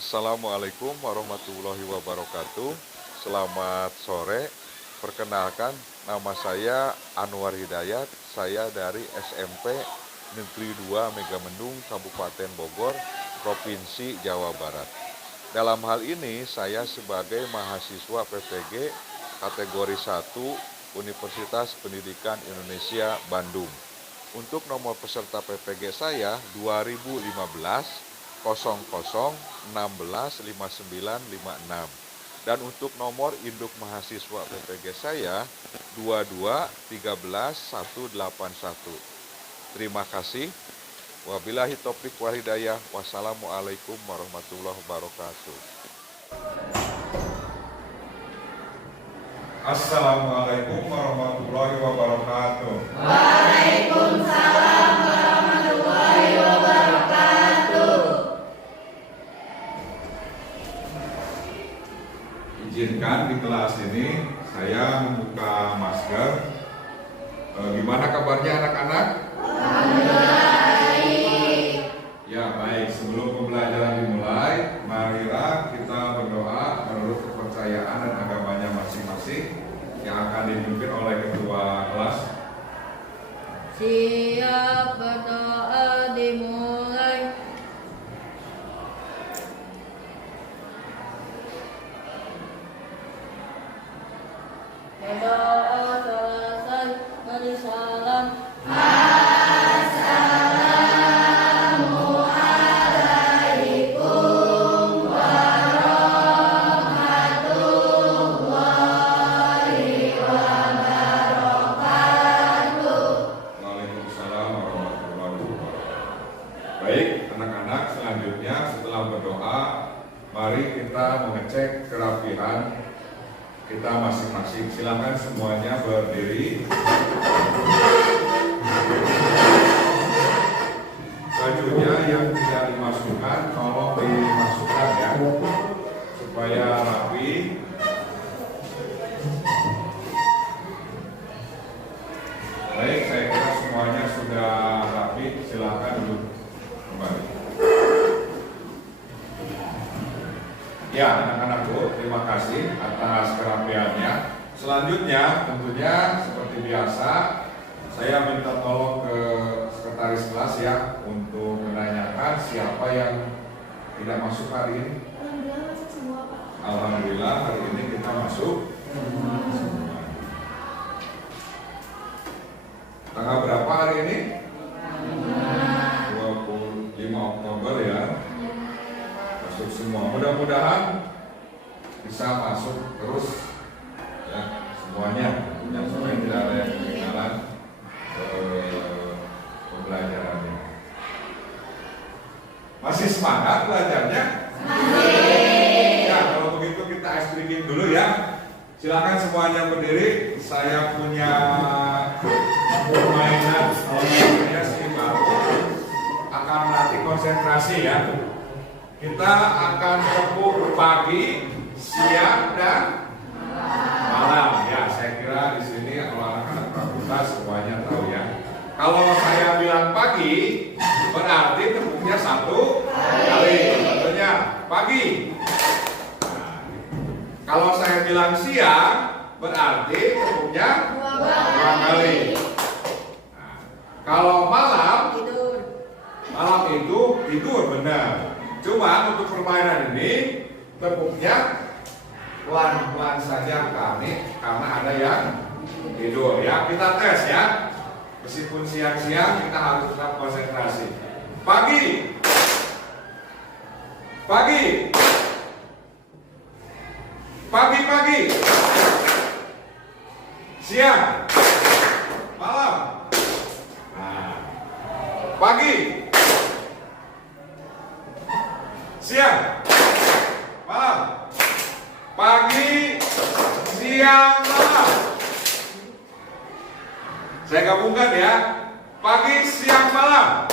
Assalamualaikum warahmatullahi wabarakatuh. Selamat sore. Perkenalkan, nama saya Anwar Hidayat. Saya dari SMP Negeri 2 Megamendung, Kabupaten Bogor, Provinsi Jawa Barat. Dalam hal ini, saya sebagai mahasiswa PPG kategori 1 Universitas Pendidikan Indonesia Bandung. Untuk nomor peserta PPG saya 2015 00165956, dan untuk nomor induk mahasiswa PPG saya 2213181. Terima kasih. Wabillahi taufiq wal hidayah. Wassalamualaikum warahmatullahi wabarakatuh. Assalamualaikum warahmatullahi wabarakatuh. Waalaikumsalam warahmatullahi wabarakatuh. Izinkan di kelas ini saya membuka masker. Gimana kabarnya anak-anak? Baik. Ya baik, sebelum pembelajaran dimulai, marilah kita berdoa menurut kepercayaan dan agamanya masing-masing yang akan dipimpin oleh ketua kelas. Siap, berdoa dimulai. Berdoa selesai, beri salam. Assalamualaikum warahmatullahi wabarakatuh. Waalaikumsalam warahmatullahi wabarakatuh. Baik, anak-anak, selanjutnya setelah berdoa, mari kita mengecek kerapihan kita masing-masing. Silakan semuanya berdiri. Bajunya yang tidak dimasukkan, tolong dimasukkan ya, supaya rapi. Baik, saya kira semuanya sudah rapi. Silakan duduk kembali. Ya, anak-anakku, terima kasih atas kerapiannya. Selanjutnya, tentunya seperti biasa, saya minta tolong ke sekretaris kelas ya untuk menanyakan siapa yang tidak masuk hari ini. Alhamdulillah hari ini kita masuk. Tanggal berapa hari ini? 25 Oktober ya. Masuk semua. Mudah-mudahan bisa masuk terus ya semuanya. Yang supaya tidak ada yang ketinggalan pembelajarannya. Masih semangat belajarnya? Ya, kalau begitu kita ice breaking dulu ya. Silakan semuanya berdiri. Saya punya permainan olahraga sih baru akan melatih konsentrasi ya. Kita akan tepuk pagi, siang dan malam ya. Saya kira di sini anak-anak fakultas semuanya tahu ya. Kalau saya bilang pagi, berarti tepuknya satu kali. Contohnya pagi. Nah, kalau saya bilang siang, berarti tepuknya dua kali. Nah, kalau malam itu tidur benar. Cuma untuk permainan ini tepuknya pelan-pelan saja karena ada yang tidur ya. Kita tes ya. Meskipun siang-siang kita harus tetap konsentrasi. Pagi. Pagi. Pagi-pagi. Siang. Malam. Nah. Pagi. Siang, malam, pagi, siang, malam. Saya gabungkan ya, pagi, siang, malam.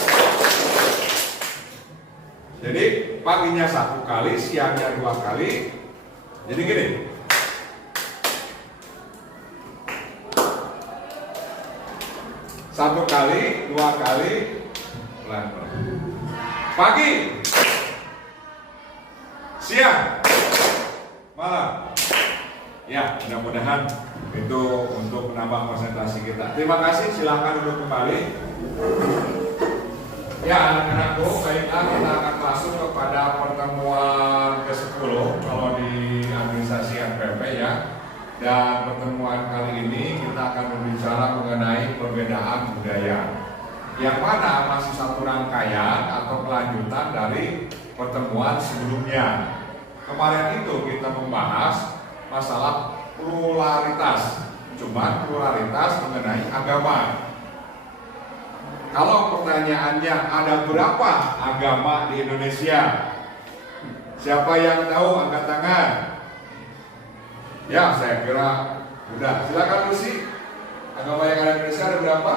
Jadi paginya satu kali, siangnya dua kali. Jadi gini. Satu kali, dua kali, pelan-pelan. Pagi, siang, malam. Ya, mudah-mudahan itu untuk menambah konsentrasi kita. Terima kasih, silakan duduk kembali. Ya, anak-anakku, baiklah kita akan masuk kepada pertemuan ke-10 kalau di administrasi NPP ya. Dan pertemuan kali ini kita akan berbicara mengenai perbedaan budaya, yang mana masih satu rangkaian atau kelanjutan dari pertemuan sebelumnya. Kemarin itu kita membahas masalah pluralitas, cuma pluralitas mengenai agama. Kalau pertanyaannya ada berapa agama di Indonesia? Siapa yang tahu angkat tangan? Ya, saya kira udah. Silakan Lucy. Agama yang ada di Indonesia ada berapa?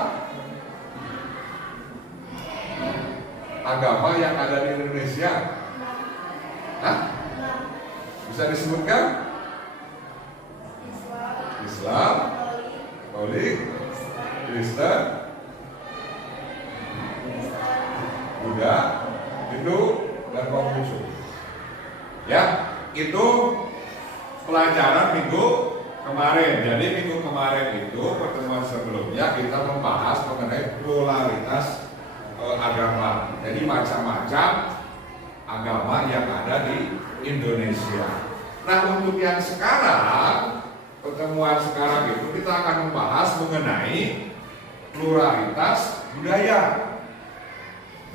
Agama yang ada di Indonesia? Hah? Bisa disebutkan? Islam, Katolik, Kristen, Buddha, Hindu, dan Konghucu. Ya, itu pelajaran minggu kemarin. Jadi minggu kemarin itu pertemuan sebelumnya kita membahas mengenai pluralitas agama. Jadi macam-macam agama yang ada di Indonesia. Nah, untuk yang sekarang, pertemuan sekarang itu kita akan membahas mengenai pluralitas budaya.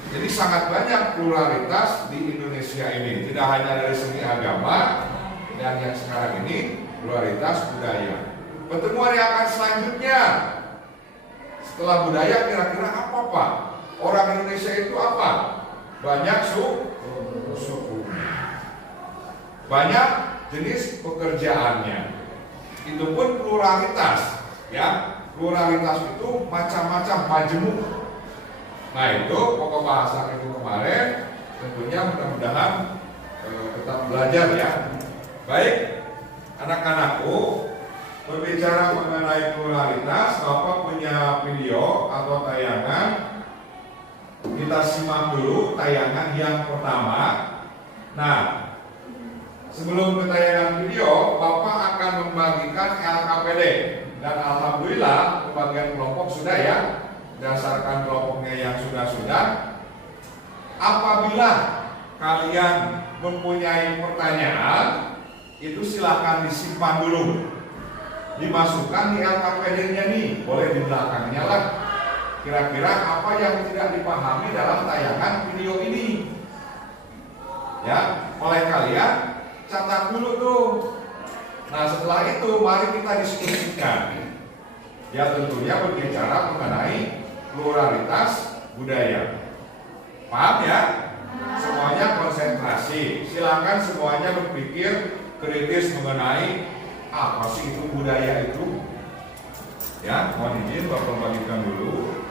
Jadi sangat banyak pluralitas di Indonesia ini, tidak hanya dari segi agama, dan yang sekarang ini pluralitas budaya. Pertemuan yang akan selanjutnya setelah budaya kira-kira apa Pak? Orang Indonesia itu apa? Banyak suku, banyak jenis pekerjaannya. Itu pun pluralitas, ya. Pluralitas itu macam-macam, majemuk. Nah, itu pokok bahasa itu kemarin. Tentunya mudah-mudahan tetap belajar ya. Baik, anak-anakku, berbicara mengenai pluralitas, Bapak punya video atau tayangan. Kita simak dulu tayangan yang pertama. Nah, sebelum ke tayangan video, Bapak akan membagikan LKPD. Dan alhamdulillah pembagian kelompok sudah ya, berdasarkan kelompoknya yang sudah. Apabila kalian mempunyai pertanyaan, itu silahkan disimpan dulu, dimasukkan di LKPD-nya nih, boleh di belakangnya lah. Kira-kira apa yang tidak dipahami dalam tayangan video ini, ya, oleh kalian catat dulu tuh. Nah, setelah itu mari kita diskusikan. Ya, tentunya berbicara mengenai pluralitas budaya. Paham ya? Semuanya konsentrasi. Silakan semuanya berpikir kritis mengenai apa sih itu budaya itu. Ya, mohon izin Bapak bagikan dulu.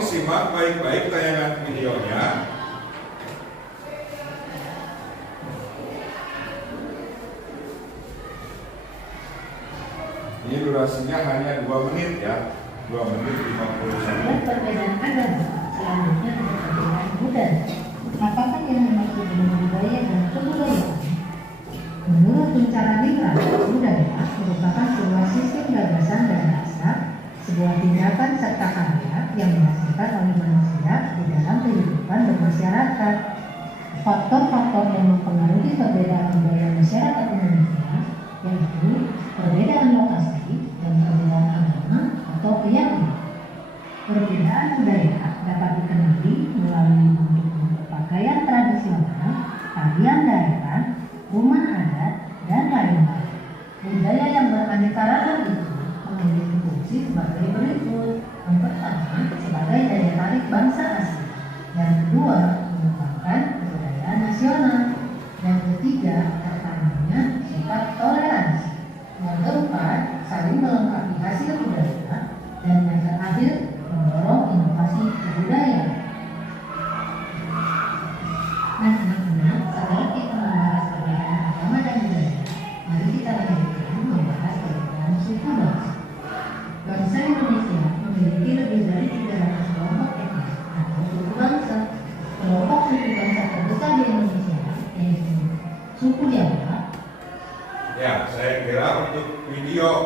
Simak baik-baik tayangan videonya. Ini durasinya hanya 2 menit ya, 2 menit 50 detik. Perbedaan agama, selanjutnya perbedaan budaya. Apakah yang dimaksud dengan budaya dan kebudayaan? Menurut Bicara Mitra, budaya merupakan sebuah sistem gagasan dan dasar, sebuah tindakan serta karya yang dihasilkan oleh manusia di dalam kehidupan bermasyarakat. Faktor-faktor yang mempengaruhi perbedaan budaya masyarakat Indonesia yaitu perbedaan lokasi dan perbedaan agama atau keyakinan. Perbedaan budaya dapat dikenali melalui bentuk-bentuk pakaian tradisional, tarian daerah, rumah adat, dan lain-lain. Budaya yang beraneka ragam itu memiliki fungsi sebagai berikut. Yang pertama, sebagai daya tarik bangsa asli. Yang kedua, mengembangkan kebudayaan nasional. Yang ketiga, tertanamnya sifat toleransi. Yang keempat, saling melengkapi hasil budaya. Dan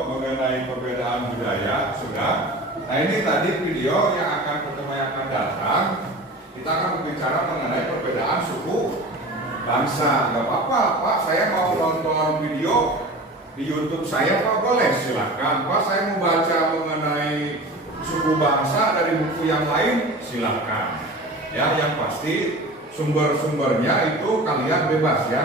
mengenai perbedaan budaya sudah. Nah ini tadi video yang akan pertemuan yang akan datang. Kita akan berbicara mengenai perbedaan suku bangsa. Gak apa-apa, Pak. Saya mau nonton video di YouTube saya, Pak, boleh silakan. Pak, saya mau baca mengenai suku bangsa dari buku yang lain, silakan. Ya, yang pasti sumber-sumbernya itu kalian bebas ya.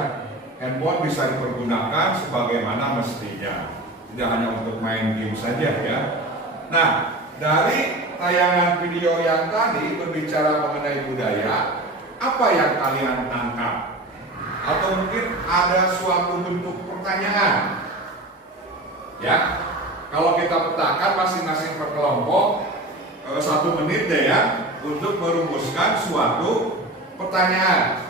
Handphone bisa dipergunakan sebagaimana mestinya. Tidak hanya untuk main game saja ya. Nah, dari tayangan video yang tadi berbicara mengenai budaya, apa yang kalian tangkap? Atau mungkin ada suatu bentuk pertanyaan? Ya, kalau kita petakan masing-masing per kelompok 1 menit deh ya untuk merumuskan suatu pertanyaan.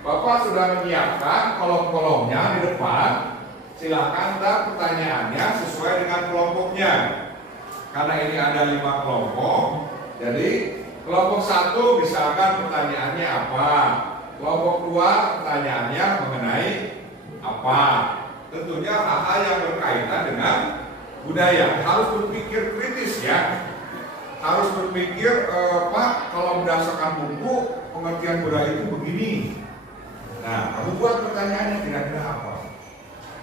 Bapak sudah menyiapkan kolom-kolomnya di depan. Silakan ntar pertanyaannya sesuai dengan kelompoknya. Karena ini ada 5 kelompok, jadi kelompok 1 misalkan pertanyaannya apa, kelompok 2 pertanyaannya mengenai apa. Tentunya hal-hal yang berkaitan dengan budaya. Harus berpikir kritis ya. Harus berpikir, Pak, kalau berdasarkan buku pengertian budaya itu begini. Nah, kamu buat pertanyaannya kira-kira apa?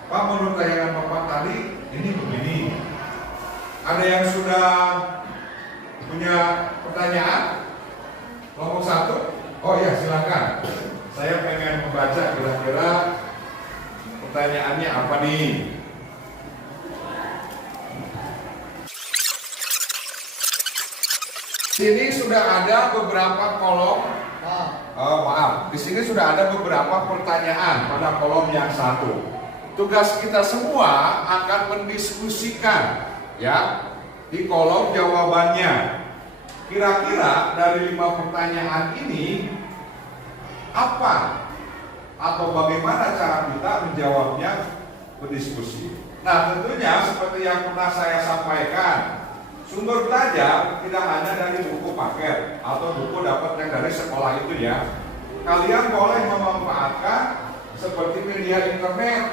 Pak, menurut tayangan Bapak tadi ini begini. Ada yang sudah punya pertanyaan? Kelompok 1? Oh ya, silakan. Saya pengen membaca kira-kira pertanyaannya apa nih? Sini sudah ada beberapa kolom. Maaf, di sini sudah ada beberapa pertanyaan pada kolom yang 1. Tugas kita semua akan mendiskusikan ya di kolom jawabannya. Kira-kira dari 5 pertanyaan ini apa atau bagaimana cara kita menjawabnya, berdiskusi. Nah, tentunya seperti yang pernah saya sampaikan, sumber belajar tidak hanya dari buku paket atau buku dapat yang dari sekolah itu ya. Kalian boleh memanfaatkan seperti media internet,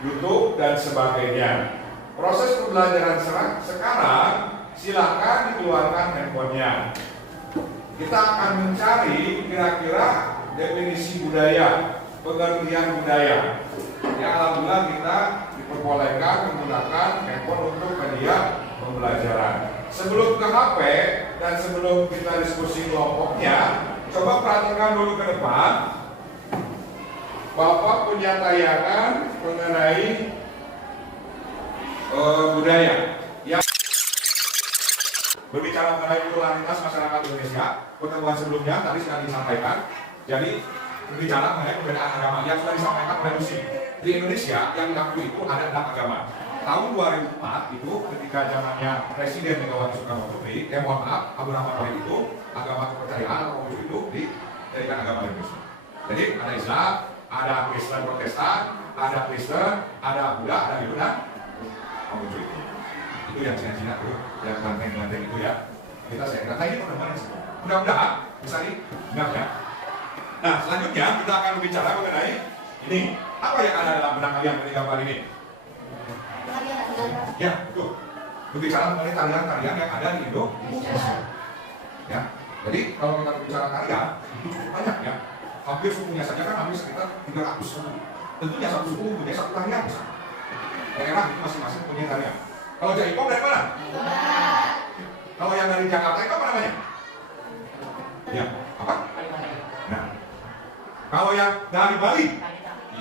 YouTube dan sebagainya. Proses pembelajaran sekarang silakan dikeluarkan handphonenya. Kita akan mencari kira-kira definisi budaya, pengertian budaya. Ya, alhamdulillah kita diperbolehkan menggunakan handphone untuk media pembelajaran. Sebelum ke HP dan sebelum kita diskusi kelompoknya, coba perhatikan dulu ke depan. Bapak punya tayangan mengenai budaya yang berbicara mengenai pluralitas masyarakat Indonesia. Pertemuan sebelumnya tadi sudah disampaikan. Jadi berbicara mengenai perbedaan agama yang sudah disampaikan oleh Lucy. Di Indonesia yang diakui itu ada 6 agama. Tahun 2004 itu ketika zamannya Presiden Megawati Soekarno Putri, Abdul Rahman Wahid itu agama kepercayaan atau itu dijadikan agama Indonesia. Jadi ada Islam, ada Kristen Protestan, ada Kristen, ada Buddha, ada Hindu dan Konghucu itu. Itu yang Cina-Cina tuh, yang banteng-banteng itu ya. Kita saya kira, nah ini penemuan yang semua. Mudah-mudahan bisa diingatkan. Nah, selanjutnya kita akan berbicara mengenai ini. Apa yang ada dalam benak kalian dari gambar ini? Ya, betul. Berbicara mengenai tarian-tarian yang ada di Indonesia. Ya, jadi kalau kita berbicara tarian, itu banyak ya. Hampir sukunya saja kan hampir sekitar 300 suku. Tentunya satu suku punya satu tarian. Daerah itu masing-masing punya tarian. Kalau Jaipong dari mana? Kalau yang dari Jakarta itu apa namanya? Ya, apa? Nah, kalau yang dari Bali,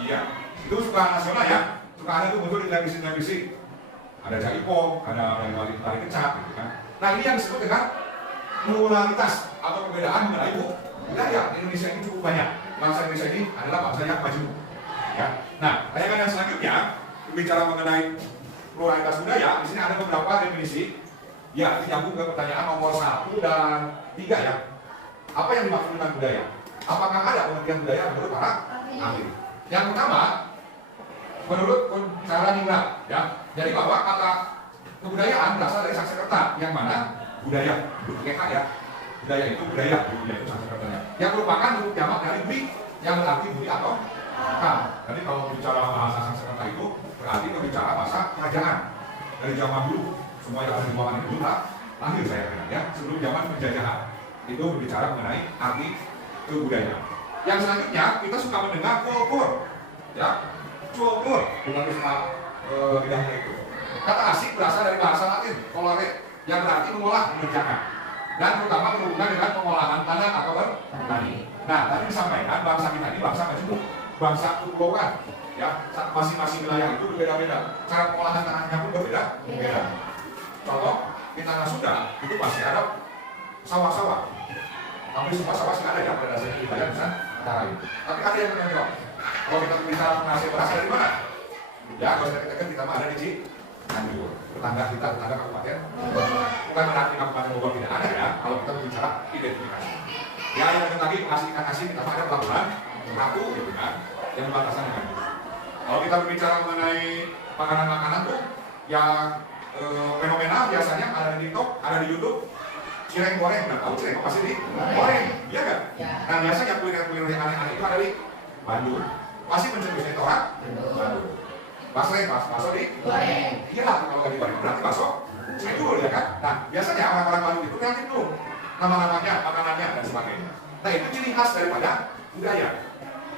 iya, itu suka nasional ya. Suka ada tuh muncul di televisi. Ada Jaipong, ada dari Bali tari kecap, gitu kan. Nah, ini yang disebut dengan pluralitas atau perbedaan mengenai budaya. Indonesia ini cukup banyak. Bangsa Indonesia ini adalah bangsa yang maju. Ya. Nah, tayangan yang selanjutnya berbicara mengenai pluralitas budaya. Di sini ada beberapa definisi. Ya, nyambung ke pertanyaan nomor 1 dan 3 ya. Apa yang dimaksud dengan budaya? Apakah ada pengertian budaya menurut para ahli? Yang pertama, menurut cara ningrat, ya. Jadi bahwa kata kebudayaan berasal dari Sanskerta, yang mana budaya, BK ya. Budaya itu budaya itu Sanskertanya. Yang merupakan bentuk jamak dari budi, yang berarti budi atau akal. Jadi kalau bicara bahasa Sanskerta itu berarti berbicara bahasa kerajaan. dari zaman dulu. Semua yang ada di bawah itu lahir saya kira, ya, sebelum zaman penjajahan. Itu berbicara mengenai arti kebudayaan. Yang selanjutnya kita suka mendengar folklore, ya, folklore, bukan suka tidak itu. Kata asing berasal dari bahasa Latin, colore, yang berarti mengolah, mengerjakan, dan terutama berhubungan dengan pengolahan tanah atau bertani. Nah, tadi disampaikan bangsa kita ini bangsa majemuk, bangsa kepulauan, ya, masing-masing wilayah itu berbeda-beda. Cara pengolahan tanahnya pun berbeda. Contoh di tanah Sunda itu pasti ada sawah-sawah. Tapi semua sawah sudah ada ya pada dasarnya wilayah bisa cara itu. Tapi ada yang menonjol. Kalau kita bicara penghasil beras dari mana? Ya, kalau kita ada di Cianjur, tetangga kita, tetangga kabupaten. Bukan berarti kabupaten Bogor tidak ada ya. Kalau kita berbicara identifikasi. Ya, yang lagi penghasil ikan asin kita ada pelabuhan Ratu gitu kan, yang batasan dengan itu. Kalau kita berbicara mengenai makanan-makanan tuh yang fenomenal biasanya ada di TikTok, ada di YouTube. Cireng goreng, nah tahu cireng pasti di goreng, iya kan? Nah biasanya kuliner-kuliner yang aneh-aneh itu ada di Bandung. Pasti mencetusnya itu orang Bandung. Bakso di goreng. Iya lah, kalau nggak di goreng berarti bakso cendol ya kan? Nah biasanya orang-orang Bandung itu kreatif tuh nama-namanya, makanannya dan sebagainya. Nah itu ciri khas daripada budaya.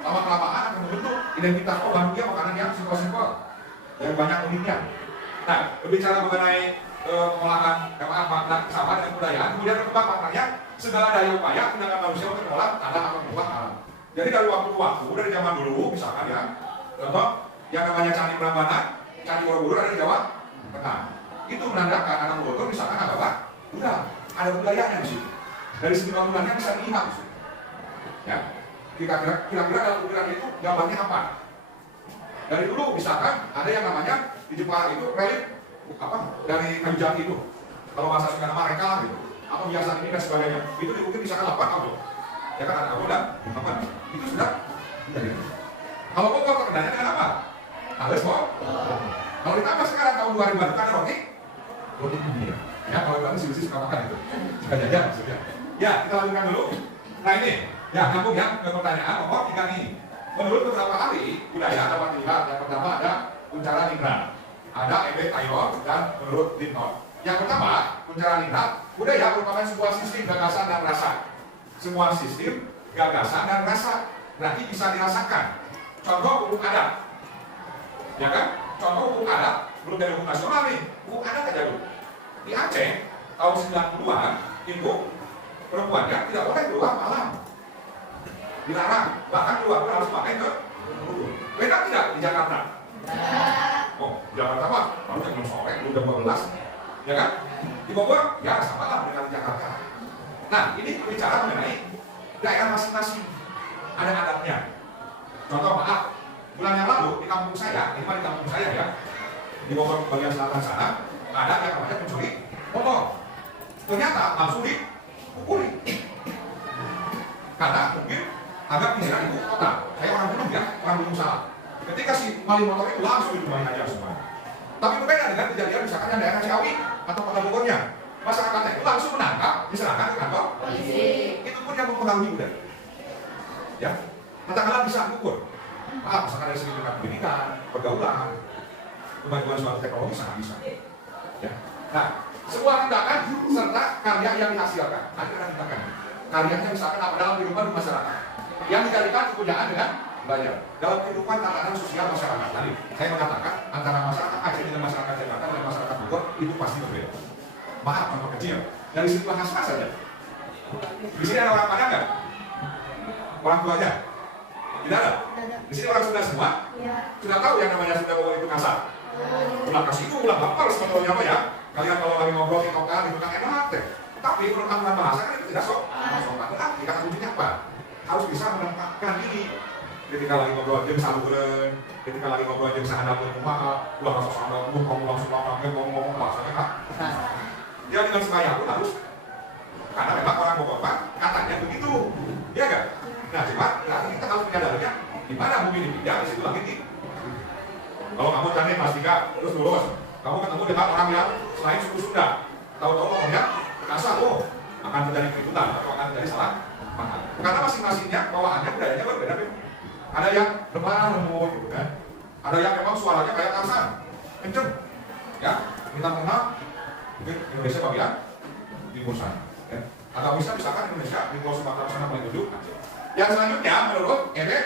Lama-kelamaan akan membentuk identitas Bandung dia makanan yang simpel-simpel dan banyak uniknya. Nah berbicara mengenai pengolahan makna sama dengan budayaan, kemudian berkembang maknanya segala daya upaya tindakan manusia untuk mengolah tanah atau membuat alam. Jadi dari waktu ke waktu, dari zaman dulu misalkan ya, contoh yang namanya Candi Prambanan, Candi Borobudur ada di Jawa Tengah. Itu menandakan anak Bogor misalkan apa? Udah ada budayanya di situ. Dari segi bangunannya bisa dilihat di situ. Ya, kira-kira dalam ukiran itu gambarnya apa? Dari dulu misalkan ada yang namanya di Jepara itu relief dari kayu jati itu, kalau bahasa Sunda nama reka gitu, atau biasa ini dan sebagainya, itu diukir misalkan 8 abad, ya kan ada abad dan 8, itu sudah jadi. Kalau Bogor terkenalnya dengan apa? Halus kok. Kalau ditambah sekarang tahun 2000 itu ada roti dunia. Ya kalau tadi sih suka makan itu, suka jajan maksudnya. Ya kita lanjutkan dulu. Nah ini, ya nyambung ya ke pertanyaan bahwa ikan ini. Menurut beberapa ahli budaya dapat dilihat yang pertama ada Kuncara Ningrat, ada Ebe Tayor, dan menurut Dinton. Yang pertama, Kuncara Ningrat, budaya merupakan sebuah sistem gagasan dan rasa. Semua sistem gagasan dan rasa berarti bisa dirasakan. Contoh hukum adat, ya kan? Contoh hukum adat belum dari hukum nasional nih, hukum adat aja dulu. Di Aceh tahun 90-an, ibu perempuannya tidak boleh keluar malam, dilarang. Bahkan keluar pun harus pakai ke beda tidak di Jakarta? Oh, Jakarta mah harusnya belum sore, belum jam 12, ya kan? Di Bogor, ya sama lah dengan Jakarta. Nah, ini bicara mengenai daerah masing-masing, ada adatnya. Contoh maaf, bulan yang lalu di kampung saya, ini mah di kampung saya ya, di Bogor bagian selatan sana, ada yang namanya pencuri motor. Ternyata langsung dipukuli, karena mungkin agak pikiran ibu kota. Saya orang Gunung ya, orang Gunung salah. Ketika si maling motor itu langsung dibunuh aja semua. Tapi berbeda dengan kejadian misalkan yang daerah Ciawi atau kota Bogornya, masyarakatnya itu langsung menangkap, diserahkan ke kantor polisi. Itu pun yang mempengaruhi udah. Ya, katakanlah bisa mengukur. Maaf, misalkan dari segi pendidikan, pergaulan, kemajuan suatu teknologi sangat bisa. Ya. Nah, sebuah tindakan serta karya yang dihasilkan. Nanti ada tindakan. Karyanya misalkan apa dalam kehidupan masyarakat yang dijadikan kepunyaan dengan bayar dalam kehidupan tatanan sosial masyarakat. Tadi saya mengatakan antara masyarakat Aceh dengan masyarakat Jakarta dan masyarakat Bogor itu pasti berbeda. Maaf, contoh kecil dari segi bahasa saja. Di sini ada orang Padang nggak? Orang tuanya? Tidak ada. Di sini orang Sunda semua. Sudah tahu yang namanya Sunda Bogor itu kasar. Ulah kasih itu, ulah baper sebetulnya apa ya? Kalian kalau lagi ngobrol di lokal itu kan enak deh. Tapi menurut aturan bahasa kan itu tidak sopan. Berarti kata kuncinya apa? Harus bisa menempatkan diri. Ketika lagi ngobrol jeung salureun, ketika lagi ngobrol jeung sahandapun kumaha, ulah rasa sahandapun kamu langsung ngomong bahasanya Kak. Dia dengan semaya pun harus. Karena memang orang Bogor Pak katanya begitu. Iya enggak? Nah, cuma berarti kita harus menyadarinya di mana bumi dipindah di situ lagi nih. Kalau kamu cari Mas Dika terus lulus, kamu ketemu dengan orang yang selain suku Sunda, tahu-tahu ngomongnya kasar, oh akan terjadi keributan atau akan terjadi salah paham. Karena masing-masingnya bawaannya budayanya berbeda. Ada yang lemah lembut gitu kan, ada yang memang suaranya kayak kasar, kenceng, ya. Bintang Tengah, mungkin Indonesia bagian timur sana. Ya. Agamisnya misalkan Indonesia di Pulau Sumatera sana paling ujung. Yang selanjutnya menurut Ede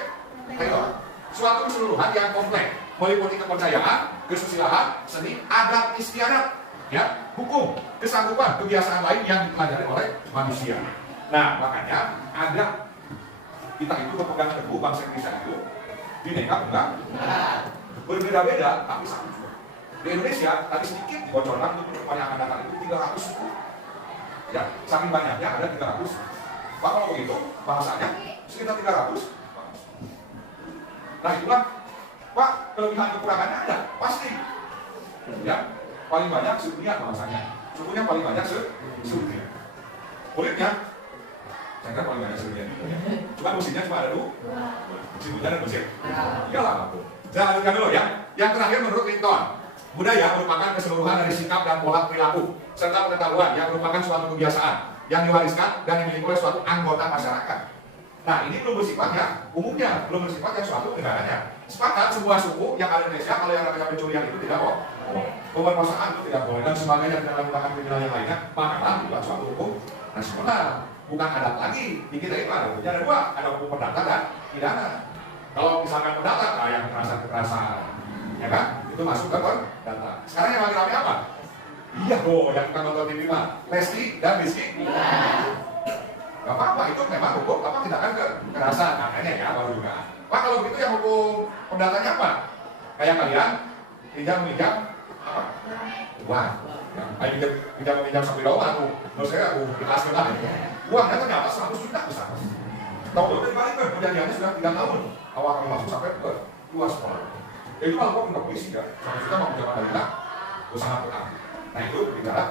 Taylor, suatu keseluruhan yang kompleks meliputi kepercayaan, kesusilaan, seni, adat istiadat, ya, hukum, kesanggupan, kebiasaan lain yang dipelajari oleh manusia. Nah, makanya ada kita itu berpegang teguh bangsa Indonesia itu bineka tunggal berbeda-beda tapi satu juga. Di Indonesia tadi sedikit dibocorkan untuk perempuan yang akan datang itu 300 suku. Ya, saking banyaknya ada 300. Pak kalau begitu bahasanya sekitar 300. Nah itulah Pak kelebihan kekurangannya ada pasti. Ya, paling banyak sukunya bahasanya. Sukunya paling banyak sukunya. Kulitnya saya kira paling banyak sukunya. Cuma musimnya cuma ada 2. Musim hujan dan musim. Iyalah aku. Saya lanjutkan dulu ya. Yang terakhir menurut Clinton, budaya merupakan keseluruhan dari sikap dan pola perilaku serta pengetahuan yang merupakan suatu kebiasaan yang diwariskan dan dimiliki oleh suatu anggota masyarakat. Nah ini belum bersifatnya umumnya, belum bersifatnya suatu negaranya. Sepakat sebuah suku yang ada di Indonesia kalau yang namanya pencurian itu tidak boleh, pemerkosaan itu tidak boleh dan sebagainya tidak melakukan kriminal yang lainnya, maka bukan suatu hukum nasional, bukan adat lagi. Di kita itu ada hukumnya ada 2, ada hukum perdata dan pidana. Kalau misalkan perdata, nah yang kekerasan, ya kan? Itu masuk ke perdata. Sekarang yang lagi rame apa? Iya loh, yang kita nonton TV mah, Lesti dan Rizky. Gak apa-apa, itu memang hukum apa tindakan kekerasan, makanya ya baru juga. Pak kalau begitu yang hukum perdatanya apa? Kayak kalian pinjam apa? Uang. Ya, pinjam sampai doang aku. Menurut saya aku ikhlaskan lah. Uangnya ternyata 100 juta besar. Tahu dari balik kan perjanjiannya sudah 3 tahun. Awal kamu masuk sampai ke luar sekolah. Ya itu kalau kok polisi kan, 100 juta mau pinjam dari nak, sangat berarti. Nah itu bicara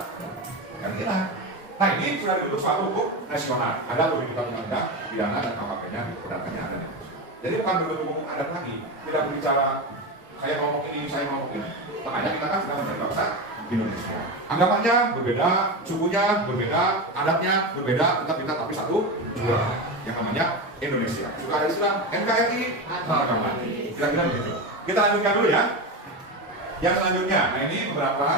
yang hilang. Nah ini sudah dibentuk suatu hukum nasional. Ada tuntutan undang-undang, pidana dan KPK-nya, perdatanya ada. Jadi bukan berbentuk hukum adat lagi. Tidak berbicara saya ngomong ini, saya ngomong ini. Makanya kita kan sudah menjadi bangsa Indonesia. Anggapannya berbeda, sukunya berbeda, adatnya berbeda, tetap kita tapi satu dua yang namanya Indonesia. Suka ada Islam, NKRI, agama. Kira-kira begitu. Kita lanjutkan dulu ya. Yang selanjutnya, nah ini beberapa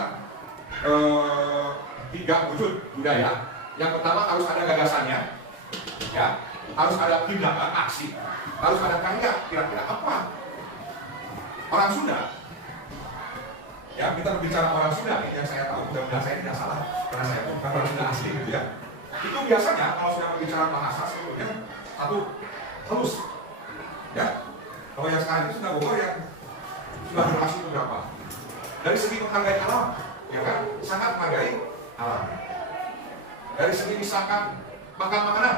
3 wujud budaya. Yang pertama harus ada gagasannya, ya, harus ada tindakan aksi, harus ada karya. Kira-kira apa? Orang Sunda. Ya, kita berbicara orang Sunda nih, yang saya tahu, mudah-mudahan saya tidak salah, karena saya bukan orang Sunda asli gitu ya. Itu biasanya kalau sudah berbicara bahasa sebelumnya satu halus, ya. Kalau yang sekarang itu Sunda Bogor yang sudah berhasil beberapa. Dari segi menghargai alam, ya kan, sangat menghargai alam. Dari segi misalkan makan makanan,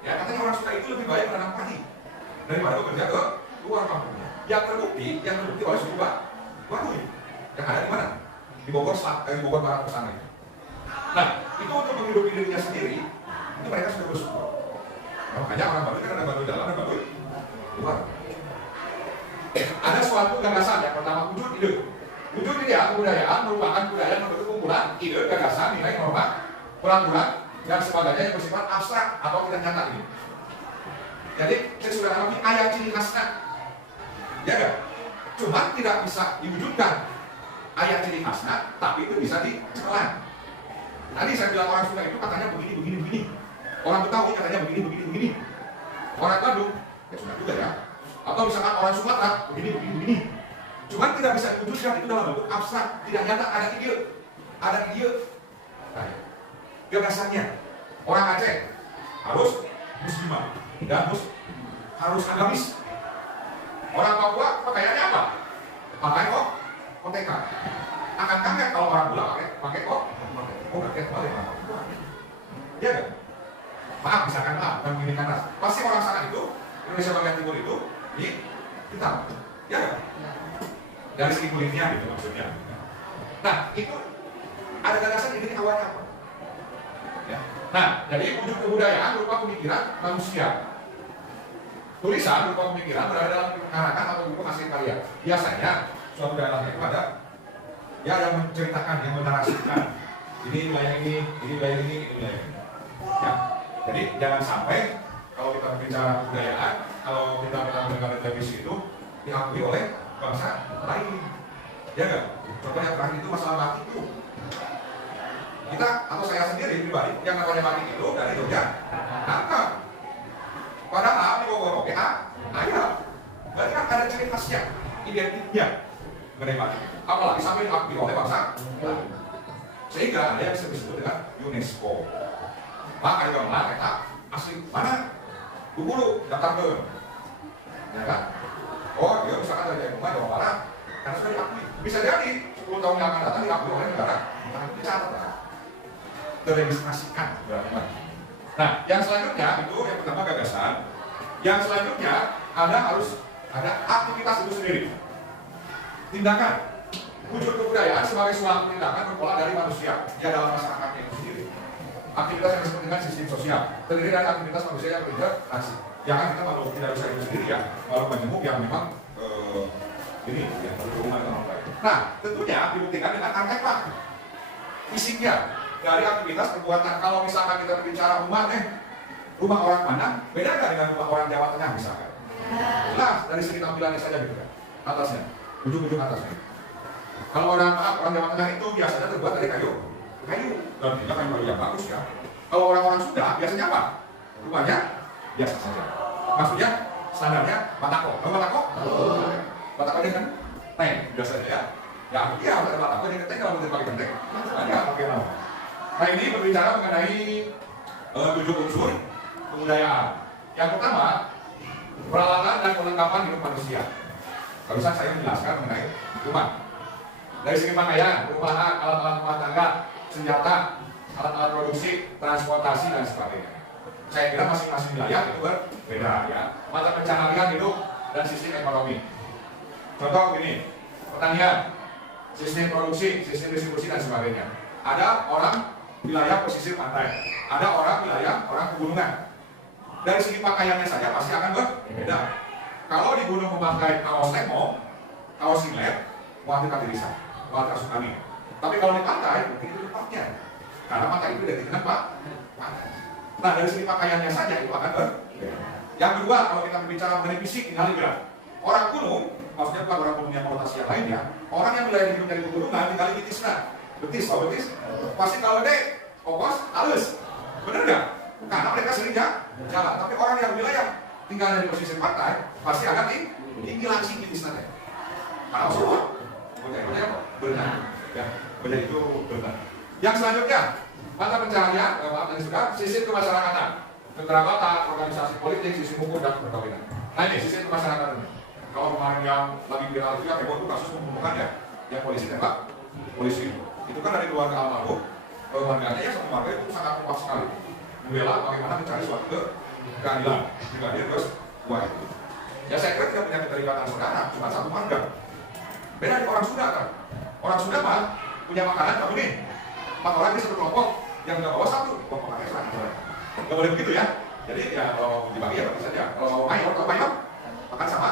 ya katanya orang Sunda itu lebih baik menanam padi daripada bekerja ke luar kampungnya. Yang terbukti oleh suku Baduy yang ada di mana? Di Bogor Barat ke sana itu. Nah, itu untuk menghidupi dirinya sendiri, itu mereka sudah bersyukur. Nah, makanya orang Baduy kan ada Baduy dalam, ada Baduy luar. Ada suatu gagasan yang pertama wujud ide. Wujud ide kebudayaan merupakan budaya membentuk kumpulan ide, gagasan, nilai, norma, peraturan dan sebagainya yang bersifat abstrak atau tidak nyata ini. Jadi saya sudah alami ayat ciri khasnya, ya kan? Cuma tidak bisa diwujudkan ayat ciri khasnya, tapi itu bisa dicelan. Tadi saya bilang orang Sunda itu katanya begini. Orang Betawi katanya begini. Orang Bandung, ya sudah juga ya. Atau misalkan orang Sumatera begini. Cuma tidak bisa diwujudkan itu dalam bentuk abstrak, tidak nyata, ada ide. Nah, gagasannya orang Aceh harus muslimah dan harus agamis. Orang Papua pakaiannya apa? Pakai koteka. Akan kaget kalau orang Bula pakai kaget balik. Iya kan? Maaf misalkan bukan begini kanas. Pasti orang sana itu Indonesia bagian timur itu hitam. Iya kan? Dari segi kulitnya gitu maksudnya. Nah itu ada gagasan ini awalnya apa? Ya. Nah, jadi wujud kebudayaan berupa pemikiran manusia. Tulisan berupa pemikiran berada dalam karangan atau buku hasil karya. Biasanya suatu daerah itu ada ya yang menceritakan, yang menarasikan. Ini wilayah ini. Ya. Jadi jangan sampai kalau kita berbicara kebudayaan, kalau kita bicara negara televisi itu diakui oleh bangsa lain. Ya nggak? Contoh yang terakhir itu masalah batik itu. Kita atau saya sendiri pribadi yang namanya batik itu dari Jogja, nangkap. Padahal di Bogor ayam. Berarti kan ada ciri khasnya, identiknya mengenai batik. Apalagi sampai diakui oleh bangsa. Sehingga ada yang disebut dengan UNESCO. Maka yang mana kita asli mana? Dulu daftar ke, ya kan? Oh dia misalkan dari rumah Jawa Barat, karena sudah diakui. Bisa jadi 10 tahun yang akan datang diakui oleh negara. Nah, dicatat, teregistrasikan berarti. Nah, yang selanjutnya itu yang pertama gagasan. Yang selanjutnya harus ada aktivitas itu sendiri. Tindakan. Wujud kebudayaan sebagai suatu tindakan berpola dari manusia ya dalam masyarakatnya itu sendiri. Aktivitas yang disebut dengan sistem sosial terdiri dari aktivitas manusia yang berinteraksi. Ya kan kita makhluk tidak bisa itu sendiri ya, makhluk majemuk yang memang ini ya berhubungan dengan orang lain. Nah, tentunya dibuktikan dengan artefak fisiknya dari aktivitas perbuatan. Kalau misalkan kita berbicara rumah orang mana, beda nggak dengan rumah orang Jawa Tengah misalkan? Jelas dari segi tampilannya saja gitu kan, atasnya, ujung-ujung atasnya. Kalau orang Jawa Tengah itu biasanya terbuat dari kayu, dan tidak kayu yang bagus ya. Kalau orang-orang Sunda biasanya apa? Rumahnya biasa saja. Maksudnya standarnya batako. Kalau batako ini kan tank biasanya ya. Ya iya ada batako ini tank kalau pakai tank. Ada pakai nama. Nah ini berbicara mengenai 7 unsur kebudayaan. Yang pertama peralatan dan perlengkapan hidup manusia. Barusan saya menjelaskan mengenai rumah. Dari segi pakaian, perumahan, alat-alat rumah tangga, senjata, alat-alat produksi, transportasi dan sebagainya. Saya kira masing-masing wilayah itu berbeda ya. Mata pencaharian hidup dan sistem ekonomi. Contoh ini, pertanian, sistem produksi, sistem distribusi dan sebagainya. Ada orang wilayah pesisir pantai, ada orang wilayah orang pegunungan. Dari segi pakaiannya saja pasti akan berbeda. Kalau di gunung memakai kaos lemong, kaos singlet, wah dekat diri saya. Batas kami. Tapi kalau di pantai, mungkin itu tempatnya. Karena pantai itu identik dengan pantai. Nah, dari segi pakaiannya saja itu akan berbeda. Yang kedua, kalau kita berbicara mengenai fisik, tinggal lihat. Orang gunung, maksudnya bukan orang gunung yang konotasi yang lainnya. Orang yang wilayah hidup dari pegunungan tinggal di betisnya. Betis, kalau betis, pasti kalau dek, kokos, halus. Bener nggak? Karena mereka sering jalan. Tapi orang yang wilayah tinggal di pesisir pantai, pasti akan tinggi langsing betisnya. Karena semua benar, ya, benar itu benar. Yang selanjutnya, mata pencaharian, tadi sudah, sistem kemasyarakatan, kekerabatan, organisasi politik, sistem hukum dan perkawinan. Nah ini sistem kemasyarakatan. Kalau kemarin yang lagi viral itu ya, itu kasus pembunuhan ya, yang polisi tembak, polisi itu kan dari keluarga almarhum, keluarganya ya satu keluarga itu sangat kuat sekali, membela bagaimana mencari suatu keadilan, brigadir terus buat itu. Ya saya kira tidak punya keterikatan saudara, cuma satu keluarga. Beda di orang Sunda kan. Orang Sunda mah punya makanan tapi nih 4 orang di satu kelompok yang nggak bawa satu, kelompok makannya satu. Nggak boleh begitu ya. Jadi ya kalau dibagi ya bagi saja. Kalau mayor makan sama,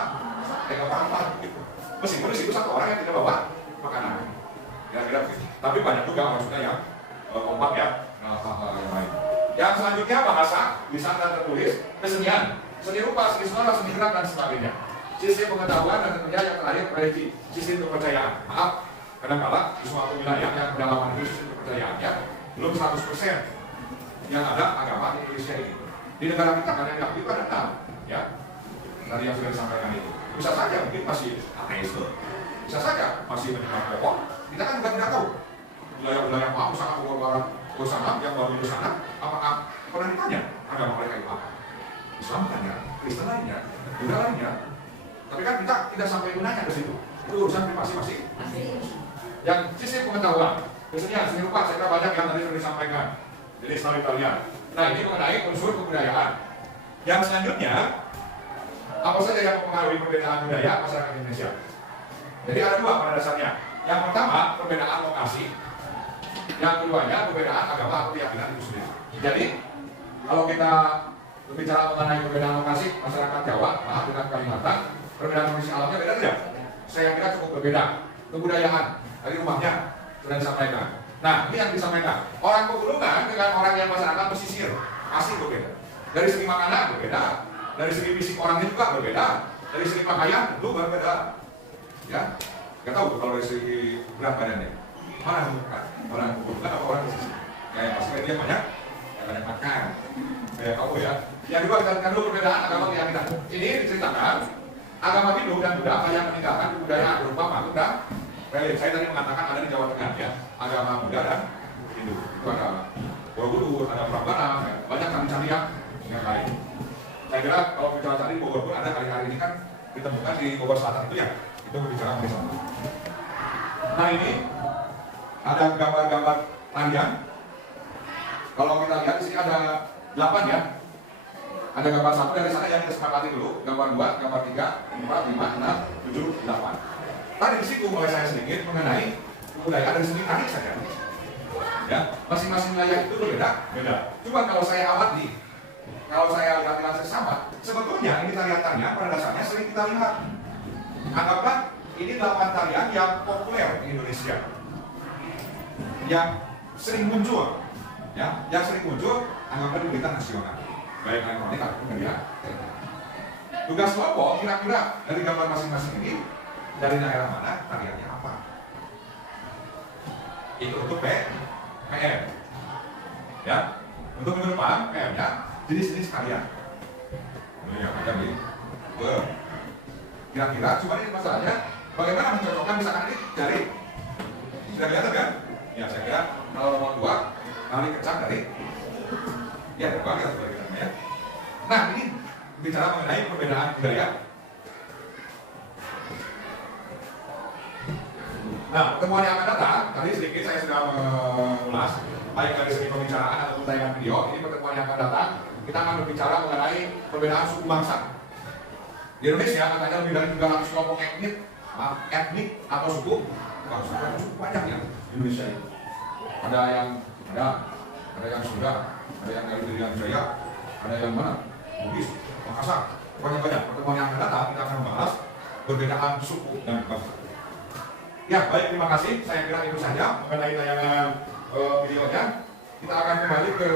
nggak apa-apa gitu. Meskipun di situ satu orang yang tidak bawa makanan. Kira-kira begitu. Tapi banyak juga orang Sunda yang kompak ya. Hal-hal yang lain. Yang selanjutnya bahasa, lisan dan tertulis, kesenian, seni rupa, seni suara, seni gerak dan sebagainya. Sistem pengetahuan dan tentunya yang terakhir prediksi, sistem kepercayaan. Maaf, kadang-kala di suatu wilayah yang kedalaman itu sistem kepercayaannya belum 100% yang ada agama Indonesia ini. Di negara kita kan yang diakui kan ada, ya dari yang sudah disampaikan itu. Bisa saja mungkin masih ateisme, bisa saja masih menyembah pohon. Kita kan juga tidak tahu wilayah-wilayah mau sangat Bogor sana yang baru di sana, apakah pernah ditanya agama mereka itu apa? Islam lainnya, Kristen lainnya, Buddha lainnya. Tapi kan kita tidak sampai menanya ke situ. Itu urusan privasi masing-masing. Yang sistem pengetahuan, kesenian, seni rupa, saya kira banyak yang tadi sudah disampaikan. Jadi selalu kita lihat. Nah ini mengenai unsur kebudayaan. Yang selanjutnya, apa saja yang mempengaruhi perbedaan budaya masyarakat Indonesia? Jadi ada 2 pada dasarnya. Yang pertama, perbedaan lokasi. Yang keduanya, perbedaan agama atau keyakinan itu sendiri. Jadi, kalau kita berbicara mengenai perbedaan lokasi masyarakat Jawa, maaf dengan Kalimantan, perbedaan kondisi alamnya beda tidak? Saya kira cukup berbeda. Kebudayaan dari rumahnya sudah disampaikan. Nah, ini yang disampaikan. Orang pegunungan dengan orang yang masyarakat pesisir pasti berbeda. Dari segi makanan berbeda, dari segi fisik orangnya juga berbeda, dari segi pakaian itu berbeda. Ya, Nggak tahu kalau dari segi berat badannya. Mana bukan? Orang bukan apa orang di sini? Kayak pasti dia banyak makan. Kayak kamu ya. Yang kedua kita lihat dulu perbedaan agama keyakinan. Ini diceritakan agama Hindu dan Buddha yang meninggalkan kebudayaan berupa makhluk dan religion. Saya tadi mengatakan ada di Jawa Tengah ya, agama Buddha dan Hindu. Itu agama Borobudur, ada Prambanan, ya. Banyak candi-candi yang lain. Saya kira kalau bicara tadi Bogor pun ada hari-hari ini kan ditemukan di Bogor Selatan itu ya. Itu berbicara di sana. Nah ini ada gambar-gambar tarian. Kalau kita lihat di sini ada 8 ya. Ada gambar 1 dari sana yang kita sepakati dulu, gambar 2, gambar 3, 4, 5, 6, 7, 8. Tadi di situ mulai saya sedikit mengenai kebudayaan dari segi tari saja. Ya, masing-masing wilayah itu berbeda. Cuma kalau saya amati, kalau saya lihat sesama, sebetulnya ini tarian-tarian pada dasarnya sering kita lihat. Anggaplah ini 8 tarian yang populer di Indonesia, yang sering muncul, ya, yang sering muncul, anggaplah di berita nasional, baik elektronik ataupun media. Tugas kelompok kira-kira dari gambar masing-masing ini dari daerah mana, tariannya apa? Itu untuk PM, ya. Untuk minggu depan PM-nya jenis-jenis tarian. Ini yang ada di kira-kira, cuma ini masalahnya bagaimana mencocokkan misalkan ini dari sudah kelihatan kan? Ya saya kira kalau nomor 2 kali kecak dari ya kita sebagai ya. Nah ini bicara mengenai perbedaan budaya. Nah pertemuan yang akan datang tadi sedikit saya sudah mengulas baik dari segi pembicaraan ataupun tayangan video. Ini pertemuan yang akan datang kita akan berbicara mengenai perbedaan suku bangsa. Di Indonesia katanya lebih dari 300 kelompok etnik atau suku bangsa yang cukup banyak ya di Indonesia ini. Ada yang Sunda, ada yang dari Irian Jaya, ada yang mana? Bugis, Makassar, banyak. Pertemuan yang akan datang kita akan membahas perbedaan suku dan bangsa. Ya baik, terima kasih. Saya kira itu saja mengenai tayangan videonya. Kita akan kembali ke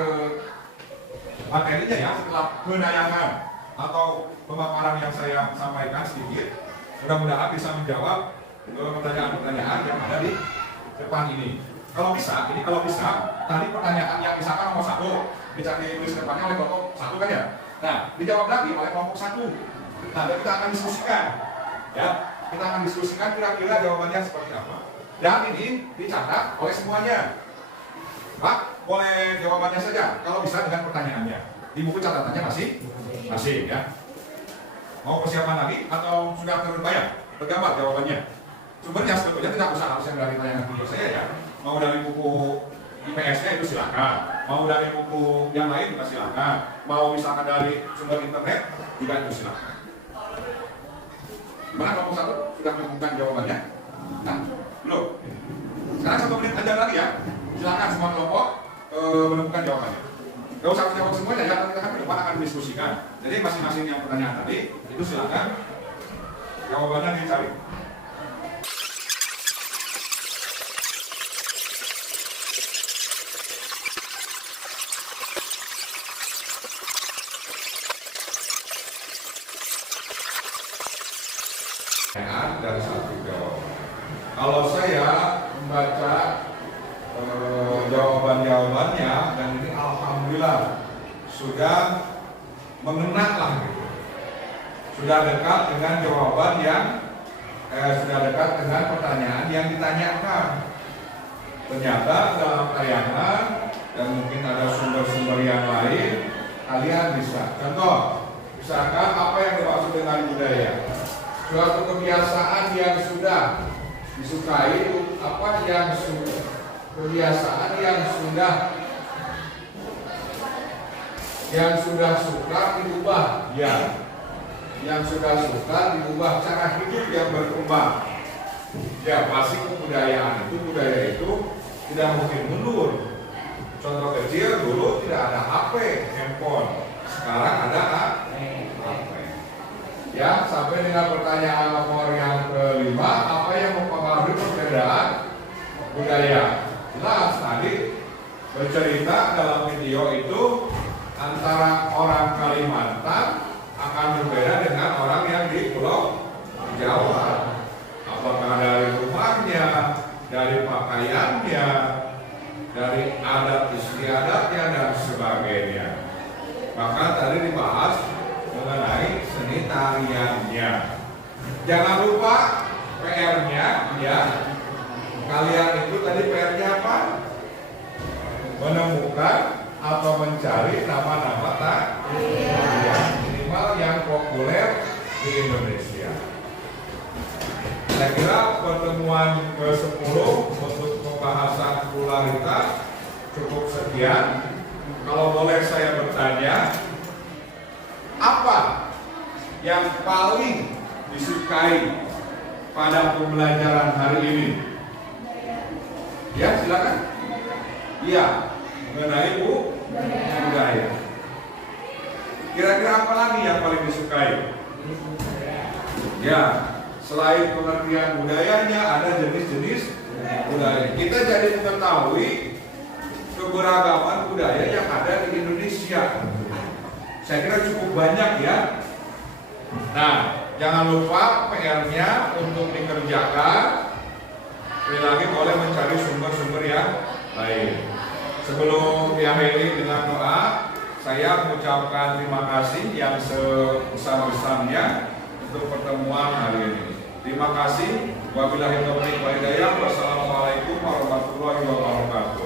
materinya ya setelah penayangan atau pemaparan yang saya sampaikan sedikit. Mudah-mudahan bisa menjawab pertanyaan-pertanyaan yang ada di depan ini. Kalau bisa, tadi pertanyaan yang misalkan nomor 1 bisa ditulis depannya oleh kelompok 1 kan ya. Nah, dijawab lagi oleh kelompok 1. Nah, dan kita akan diskusikan, ya. Kita akan diskusikan kira-kira jawabannya seperti apa. Dan ini dicatat oleh semuanya. Pak, boleh jawabannya saja. Kalau bisa dengan pertanyaannya. Di buku catatannya masih ya. Mau persiapan lagi atau sudah tergambar jawabannya? Sumbernya sebetulnya tidak usah harus yang dari tayangan video saya ya. Mau dari buku IPS-nya itu silakan. Mau dari buku yang lain juga silakan. Mau misalkan dari sumber internet juga itu silakan. Gimana kelompok 1 sudah menemukan jawabannya? Nah, belum. Sekarang 1 menit aja lagi ya. Silakan semua kelompok menemukan jawabannya. Gak usah jawab semuanya ya, kita kan ke depan akan diskusikan. Jadi masing-masing yang pertanyaan tadi itu silakan jawabannya dicari. Dari 1 jawaban. Kalau saya membaca jawaban-jawabannya dan ini alhamdulillah sudah mengena lah gitu. Sudah dekat dengan jawaban yang sudah dekat dengan pertanyaan yang ditanyakan. Ternyata dalam tayangan dan mungkin ada sumber-sumber yang lain kalian bisa. Contoh, misalkan apa yang dimaksud dengan budaya? Suatu kebiasaan yang sudah disukai, apa yang sudah kebiasaan yang sudah suka diubah, ya, yang sudah suka diubah cara hidup yang berkembang. Ya pasti budaya itu tidak mungkin mundur. Contoh kecil, dulu tidak ada HP, handphone, sekarang ada HP. Ya, sampai dengan pertanyaan nomor yang kelima, apa yang mempengaruhi perbedaan budaya? Jelas tadi bercerita dalam video itu antara orang Kalimantan akan berbeda dengan orang yang di Pulau Jawa. Apa apakah dari rumahnya, dari pakaiannya, dari adat istiadatnya dan sebagainya. Maka tadi dibahas mengenai seni tariannya. Jangan lupa PR-nya ya. Kalian itu tadi PR-nya apa? Menemukan atau mencari nama-nama tarian minimal yang populer di Indonesia. Saya kira pertemuan ke-10 untuk pembahasan popularitas cukup sekian. Kalau boleh saya bertanya, apa yang paling disukai pada pembelajaran hari ini? Ya, silakan. Iya, mengenai budaya. Kira-kira apa lagi yang paling disukai? Ya, selain pengertian budayanya, ada jenis-jenis budaya. Kita jadi mengetahui keberagaman budaya yang ada di Indonesia. Saya kira cukup banyak ya. Nah, jangan lupa PR-nya untuk dikerjakan. Sekali lagi boleh mencari sumber-sumber yang lain. Sebelum diakhiri dengan doa, saya mengucapkan terima kasih yang sebesar-besarnya untuk pertemuan hari ini. Terima kasih. Wabillahi taufiq wal hidayah. Wassalamualaikum warahmatullahi wabarakatuh.